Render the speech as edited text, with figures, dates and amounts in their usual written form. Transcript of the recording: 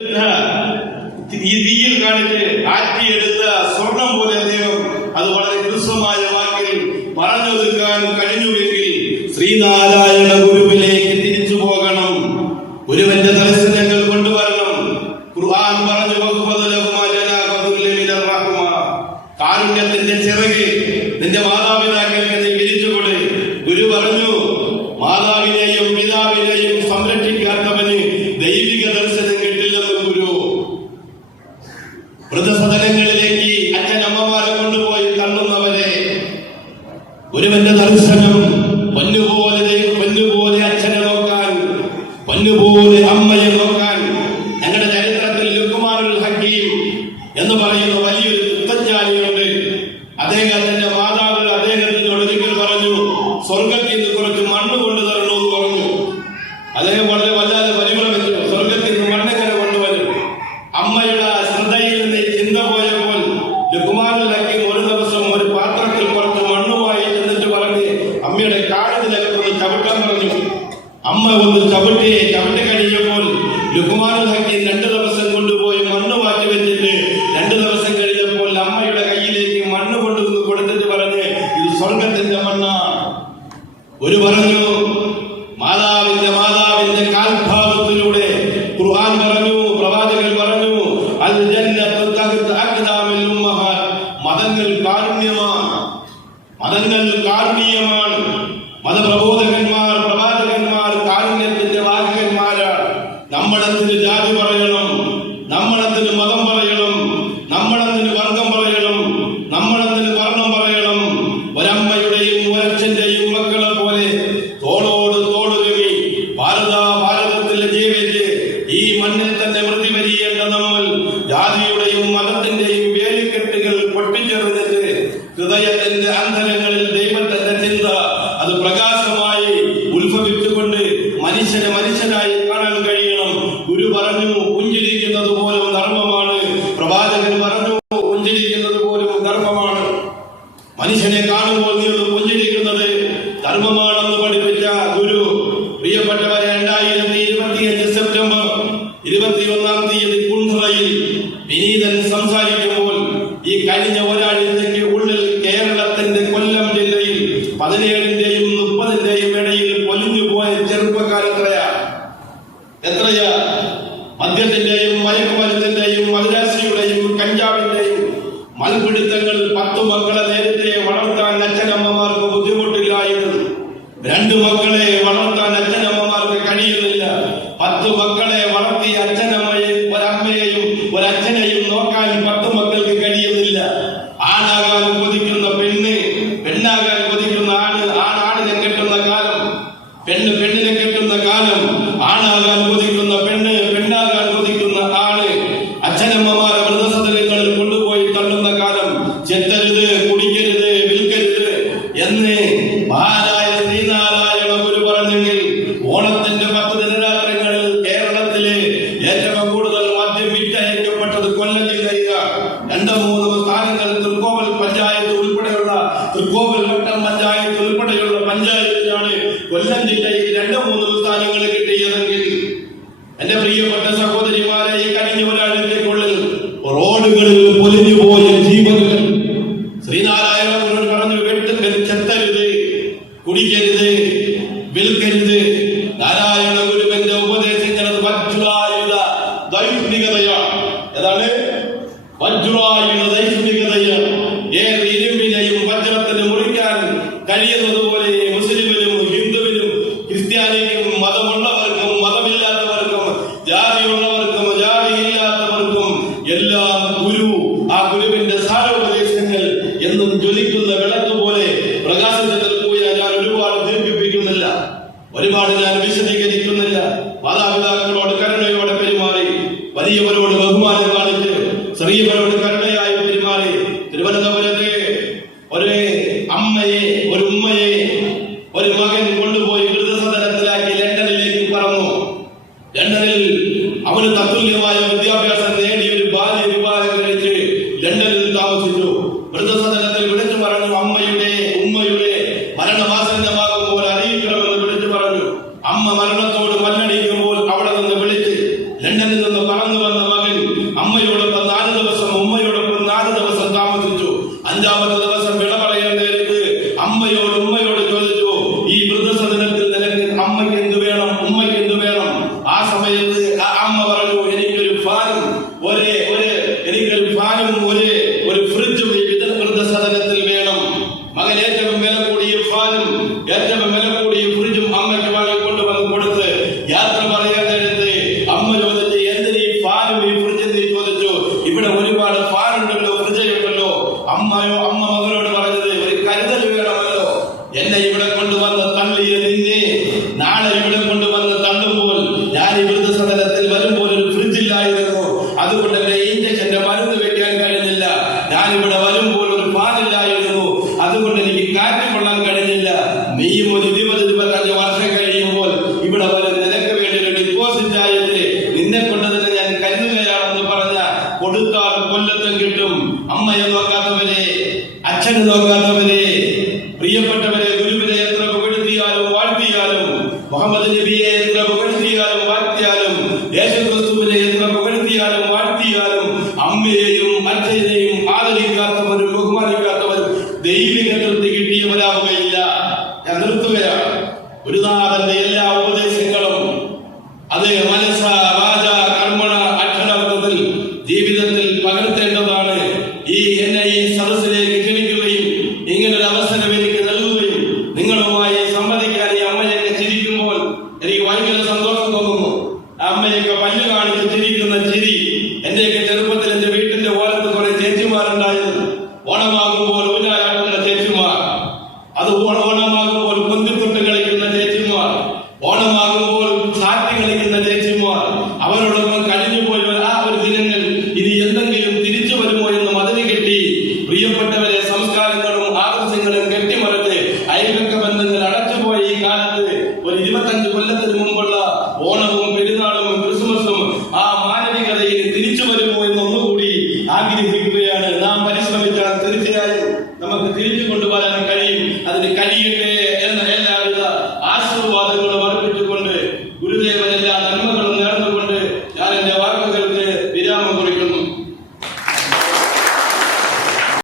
ഈ തീയിൽ കാണിച്ച് ആറ്റിയെടുത്ത സ്വർണം പോലെ അദ്ദേഹം അത് വളരെ ഹ്രസ്വമായ വാക്കിൽ പറഞ്ഞൊതുക്കാൻ കഴിഞ്ഞുവെങ്കിൽ ശ്രീനാരായണ ഗുരുവിലേക്ക് തിരിച്ചു പോകണം, ഗുരുവിന്റെ ദർശനങ്ങൾ കൊണ്ടുവരണം. ഖുർആൻ പറഞ്ഞു കാരുണ്യത്തിന്റെ ചിറക് നിന്റെ മാതാപിതാക്കൾക്ക് നീ വിരിച്ചുകൊട്. ഗുരു പറഞ്ഞു മാതാവിനെയും പിതാവിനെയും സംരക്ഷിക്കാത്തവന് ദൈവിക ദർശനം കിട്ടില്ലെന്ന് ഗുരു. വൃദ്ധസദനങ്ങളിലേക്ക് അച്ഛനമ്മമാരെ കൊണ്ടുപോയി തള്ളുന്നവരെ ഗുരുവിന്റെ ദർശനം പൊന്നുപോലെ അച്ഛനെ നോക്കാൻ, പൊന്നുപോലെ അമ്മയെ നോക്കാൻ. ഞങ്ങളുടെ ചരിത്രത്തിൽ ലുക്മാനുൽ ഹക്കീം എന്ന് പറയുന്ന വലിയൊരു തത്വജ്ഞാനിയുണ്ട്. അദ്ദേഹത്തിന്റെ മാതാവ് അദ്ദേഹത്തിനോട് ഒരിക്കൽ പറഞ്ഞു, സ്വർഗത്തിൽ നിന്ന് കുറച്ച് മണ്ണ് കൊണ്ടു തരണമെന്ന് പറഞ്ഞു. അദ്ദേഹം വളരെ വല്ലാതെ പരിഭ്രമിച്ചു. സ്വർഗത്തിൽ നിന്ന് മണ്ണെങ്ങനെ കൊണ്ടുവരും? അമ്മയുടെ ശ്രദ്ധയിൽ നിന്ന് ചിന്ത പോയപ്പോൾ ലുക്മാനുൽ ഹക്കീം ഒരു ദിവസം ഒരു പാത്രത്തിൽ കുറച്ച് മണ്ണുമായി ചെന്നിട്ട് പറഞ്ഞ് അമ്മയുടെ കാടിനകത്തൊന്ന് ചവിട്ടാൻ പറഞ്ഞു. അമ്മ ഒന്ന് ചവിട്ടി കഴിഞ്ഞപ്പോൾ ലുക്മാനുൽ ഹക്കീം 2 ദിവസം കൊണ്ടുപോയി മണ്ണ് മാറ്റി വെച്ചിട്ട് 2 ദിവസം കഴിഞ്ഞപ്പോൾ അമ്മയുടെ കയ്യിലേക്ക് മണ്ണ് കൊണ്ടുവന്ന് കൊടുത്തിട്ട് പറഞ്ഞ് ഇത് സ്വർഗത്തിന്റെ മണ്ണാണ്. ഒരു പറഞ്ഞു മാതാവിന്റെ കാൽഭാഗത്തിലൂടെ ഖുർആൻ പറഞ്ഞു, പ്രവാചകൻ പറഞ്ഞു, അൽ ജന്നത്തു തഹ്ത അഖ്ദാമിൽ ഉമ്മഹാത്ത്. മതങ്ങൾ കാരുണ്യമാണ്. മതപ്രബോധകന്മാർ പ്രവാചകന്മാർ കാരുണ്യത്തിന്റെ വാഹകന്മാരാണ്. നമ്മളതിന് ജാതി പറയണം, നമ്മളതിന് മതം പറയണം, നമ്മളതിന് വർഗം പറയണം, നമ്മളതിന് വർണ്ണം പറയണം. ഒരമ്മയുടെയും ഒരച്ഛന്റെയും മക്കളെ പോലെ തോളോട് തോളുരുമി ഭാരതത്തിൽ ജീവിച്ച് ഈ മണ്ണിൽ തന്നെ മൃതി വരിയേണ്ട നമ്മൾ ജാതിയുടെയും മതത്തിന്റെയും വേലിക്കെട്ടുകൾ പൊട്ടിച്ചെറിഞ്ഞിട്ട് ഹൃദയത്തിന്റെ അന്തരങ്ങളിൽ ദൈവത്തിന്റെ ചിന്ത അത് പ്രകാശമായി ഉത്ഭവിച്ചുകൊണ്ട് മനുഷ്യനെ മനുഷ്യനായി കാണാൻ കഴിയണം. ഗുരു പറഞ്ഞു പുഞ്ചിരിക്കുന്നത് പോലും ധർമ്മമാണ്. പ്രവാചകൻ പറഞ്ഞു പുഞ്ചിരിക്കുന്നത് പോലും ധർമ്മമാണ്. മനുഷ്യനെ കാണുമ്പോൾ നീ പുഞ്ചിരിക്കുന്നത് ധർമ്മമാണെന്ന് പഠിപ്പിച്ച ഗുരു. പ്രിയപ്പെട്ടവരെ, 2025 സെപ്റ്റംബർ 21-ാം തീയതി കുണ്ട്രയിൽ വിനീതൻ സംസാരിക്കുമ്പോൾ ഈ കഴിഞ്ഞ ഒരാഴ്ചയ്ക്ക് ഉള്ളിൽ കേരളത്തിന്റെ കൊല്ലം ജില്ലയിൽ 17-ന്റെയും 30-ന്റെയും ഇടയിൽ പൊലിഞ്ഞുപോയ ചെറുപ്പക്കാരെത്രയാ? മദ്യത്തിന്റെയും മയക്കുമരുന്നിന്റെയും മദ്രാസിയുടെയും കഞ്ചാവിന്റെയും മൽപിടുത്തങ്ങൾ. 10 മക്കളെ നേരത്തെ വളർത്താൻ അച്ഛനമ്മമാർക്ക് ബുദ്ധിമുട്ടില്ലായിരുന്നു. 2 മക്കളെ വളർത്താൻ അച്ഛനമ്മമാർക്ക് കഴിയുന്നില്ല. 10 മക്കളെ വളർത്തി ഒരമ്മയെയും ഒരച്ഛനെയും നോക്കാൻ 10 മക്കൾക്ക് കഴിയുന്നില്ല. ആണാകാൻ കൊതിക്കുന്ന പെണ്ണാകാൻ കൊതിക്കുന്ന ആണിനെ കെട്ടുന്ന കാലം, പെണ്ണിനെ കെട്ടുന്ന കാലം. ആണാകാൻ കൊതിക്കുന്ന പെണ്ണാകാൻ കൊതിക്കുന്ന ആണ്. അച്ഛനമ്മമാരെ വൃദ്ധസദനങ്ങളിൽ കൊണ്ടുപോയി തള്ളുന്ന കാലം. ചെത്തരുത്, കുടിക്കരുത്, വിൽക്കരുത് എന്ന് മഹാനായ ശ്രീനാരായണ ഗുരു പറഞ്ഞെങ്കിൽ ഓണത്തിന്റെ 10 ദിനരാത്രങ്ങളിൽ കേരളത്തിലെ ഏറ്റവും കൂടുതൽ മദ്യം വിറ്റയക്കപ്പെട്ടത് കൊല്ലം ജില്ലയിലാണ്. 2-3 സ്ഥാനങ്ങൾ തൃക്കോവിൽ പഞ്ചായത്ത് ഉൾപ്പെടെയുള്ള തൃക്കോവിൽ വട്ടം പഞ്ചായത്ത് ഉൾപ്പെടെയുള്ള പഞ്ചായത്തിലാണ് കൊല്ലം ജില്ലയിൽ 2-3 സ്ഥാനങ്ങൾ കിട്ടിയതെങ്കിൽ എന്റെ പ്രിയപ്പെട്ട സഹോദരിമാരെ, ഈ കഴിഞ്ഞ ഒരാഴ്ചയ്ക്കുള്ളിൽ റോഡുകളിൽ പൊലിഞ്ഞുപോയ ജീവനുകൾ. ശ്രീനാരായണ ഗുരു പറഞ്ഞു ചെത്തരുത്, കുടിക്കരുത്, വിൽക്കരുത്. നാരായണ ഗുരുവിന്റെ ഉപദേശങ്ങൾ വജ്രായുധ ദൈഷ്ണികതയാണ്. ഏതാണ്? വജ്രായുധ ദൈഷ്ണികതയാണ്. ഏത് ഇരുമ്പിനെയും വജ്രത്തിന് മുറിക്കാൻ കഴിയുന്നത് പോലെ മുസ്ലിമിനും ഹിന്ദുവിനും ക്രിസ്ത്യാനിക്കും മതമുള്ളവർക്കും മതമില്ലാത്തവർക്കും ജാതിയുള്ളവർക്കും ജാതിയില്ലാത്തവർക്കും എല്ലാം ആ ഗുരുവിന്റെ സാരോപദേശങ്ങൾ എന്നും ജ്വലിക്കുന്ന വിളക്ക് പോലെ പ്രകാശത്തിൽ പോയാൽ ഞാൻ ഒരുപാട് ദീർഘിപ്പിക്കുന്നില്ല, ഒരുപാട് ഞാൻ വിശദീകരിക്കുന്നില്ല. മാതാപിതാക്കളോട് കരുണയോടെ പെരുമാറി, വലിയവരോട് ബഹുമാനം കാണിച്ച് ചെറിയവരോട് കരുണയായി പെരുമാറി. തിരുവനന്തപുരത്തെ ഒരു ഉമ്മയെ ഒരു മകൻ കൊണ്ടുപോയി വൃദ്ധസദനത്തിലാക്കി ലണ്ടനിലേക്ക് പറന്നു. ലണ്ടനിൽ അവന് തത്തുല്യമായ വിദ്യാഭ്യാസം നേടി ഒരു ബാല്യ വിവാഹം കഴിച്ച് ലണ്ടനിൽ താമസിച്ചു. വൃദ്ധസദനത്തിൽ വിളിച്ചു പറഞ്ഞു, ഉമ്മയുടെ മരണമാസന്നമാകുമ്പോൾ അറിയിക്കണമെന്ന് വിളിച്ചു പറഞ്ഞു. അമ്മ മരണത്തോട് മല്ലടിക്കുമ്പോൾ അവിടെ നിന്ന് വിളിച്ച് ലണ്ടനിൽ നിന്ന് പറഞ്ഞു വളർന്നു വന്ന മകൻ അമ്മയോടൊപ്പം 4 ദിവസം ഉമ്മയോടൊപ്പം 4 ദിവസം താമസിച്ചു. 5ാമത്തെ ദിവസം വിട പറയാൻ നേരത്ത് ഉമ്മയോട് ചോദിച്ചു, ഈ വൃദ്ധസദനത്തിൽ നിനക്ക് അമ്മയ്ക്ക് എന്ത് വേണം, ഉമ്മയ്ക്ക് എന്ത് വേണം? ആ സമയത്ത് അമ്മ പറഞ്ഞു, എനിക്കൊരു ഫാനും ഒരു ഫ്രിഡ്ജും ഈ വൃദ്ധസദനത്തിൽ വേണം. മകൻ ഏറ്റവും വില കൂടിയ ഫാനും ഏറ്റവും വില കൂടിയ ഫ്രിഡ്ജും അമ്മയ്ക്ക് വാങ്ങിക്കൊണ്ടുവന്ന് കൊടുത്ത് യാത്ര പറയാൻ നേരത്ത് അമ്മ ചോദിച്ചു, എന്തിന് ഈ ഫാനും ഈ ഫ്രിഡ്ജും നീ ചോദിച്ചു? ഇവിടെ ഒരുപാട് ഫാൻ ഉണ്ടല്ലോ, ഫ്രിഡ്ജ് ഉണ്ടല്ലോ. അമ്മ മകനോട് പറഞ്ഞത്, ഒരു കരുതൽ വേണമല്ലോ. എന്നെ ഇവിടെ കൊണ്ടുവന്ന് തള്ളിയ നിന്നെ നാളെ ഇവിടെ കൊണ്ടുവന്ന് തള്ളുമ്പോൾ ഞാൻ ഈ വൃദ്ധസദനത്തിൽ വരുമ്പോൾ ഒരു ഫ്രിഡ്ജ് ഇല്ലായിരുന്നു, അതുകൊണ്ട് എന്റെ ഇഞ്ചക്ഷന്റെ മരുന്ന് വെക്കാൻ കഴിഞ്ഞില്ല. ഞാൻ ഇവിടെ വരുമ്പോൾ ഒരു ഫാൻ ഇല്ലായിരുന്നു, അതുകൊണ്ട് എനിക്ക് കാറ്റ് കൊള്ളാൻ കഴിഞ്ഞില്ല. നീയും ഒരു 20-25 വർഷം കഴിയുമ്പോൾ ഇവിടെ വരും, നിനക്ക് വേണ്ടി ഒരു ഡിപ്പോസിറ്റ് ആയിട്ട് നിന്നെ കൊണ്ട് തന്നെ ഞാൻ കരുതുകയാണെന്ന് പറഞ്ഞ കൊടുത്താൽ കൊല്ലത്തും കിട്ടും. അമ്മയെ നോക്കാത്തവരെ, അച്ഛനെ നോക്കാത്തവരെ, പ്രിയപ്പെട്ടവരെ, ഗുരുവിനെ എത്ര പുകഴ്ത്തിയാലും വാഴ്ത്തിയാലും, മുഹമ്മദ് നബിയെ എത്ര പുകഴ്ത്തിയാലും വാഴ്ത്തിയാലും, യേശുക്രിസ്തുവിനെ എത്ര പുകഴ്ത്തിയാലും വാഴ്ത്തിയാലും, അമ്മയെയും അച്ഛനെയും ആദരിക്കാത്തവരും ബഹുമാനിക്കാത്തവരും ദൈവിക തൃപ്തി കിട്ടിയവരാവുകയില്ല. ഞാൻ നിർത്തുകയാണ്. ഗുരുനാഥന്റെ എല്ലാ ഉപദേശങ്ങളും അത് മനസ്സ വാച കർമ്മണ അക്ഷരാർത്ഥത്തിൽ ജീവിതത്തിൽ പകർത്തേണ്ടതാണ്. എന്നെ ഈ സദസ്സിലേക്ക് ക്ഷണിക്കുകയും ഇങ്ങനൊരു അവസരം എനിക്ക് നൽകുകയും നിങ്ങളുമായി സംവദിക്കാൻ ഈ അമ്മയൊക്കെ ചിരിക്കുമ്പോൾ എനിക്ക് ഭയങ്കര സന്തോഷം തോന്നുന്നു. അമ്മയൊക്കെ പല്ല് കാണിച്ച് ചിരിക്കുന്ന ചിരി, എന്റെയൊക്കെ ചെറുപ്പത്തിൽ എന്റെ വീട്ടിന്റെ ഓരത്ത് കുറെ ചേച്ചിമാരുണ്ടായിരുന്നു. ഓണമാകുമ്പോൾ ഊഞ്ഞാലാടുന്ന ചേച്ചിമാർ, അത് ഓണമാകുമ്പോൾ പൊന്തിത്തൊട്ട് കളിക്കുന്ന ചേച്ചിമാർ, ഓണമാകുമ്പോൾ സാറ്റി കളിക്കുന്ന ചേച്ചിമാർ, അവരോടൊപ്പം കഴിഞ്ഞു പോയ ആ ഒരു ദിനങ്ങൾ ഇനി എന്തെങ്കിലും തിരിച്ചു വരുമോ എന്ന് മതിൽ കെട്ടി പ്രിയപ്പെട്ടവരെ സംസ്കാരങ്ങളും ആദർശങ്ങളും കെട്ടിമറച്ച് അയൽപക്ക ബന്ധങ്ങൾ അടച്ചുപോയ ഈ കാലത്ത് ഒരു 25 കൊല്ലത്തിന് മുമ്പുള്ള ഓണവും പെരുന്നാളും ക്രിസ്മസും ആ മാനവികതയിൽ തിരിച്ചു വരുമോ എന്ന് ഒന്നുകൂടി ആഗ്രഹിക്കുകയാണ്. നാം പരിശ്രമിച്ചാൽ തീർച്ചയായും നമുക്ക് തിരിച്ചു കൊണ്ടുവരാൻ കഴിയും. അതിന് കഴിയട്ടെ എന്ന എല്ലാവിധ ആശീർവാദങ്ങളും അർപ്പിച്ചുകൊണ്ട് ഗുരുദേവ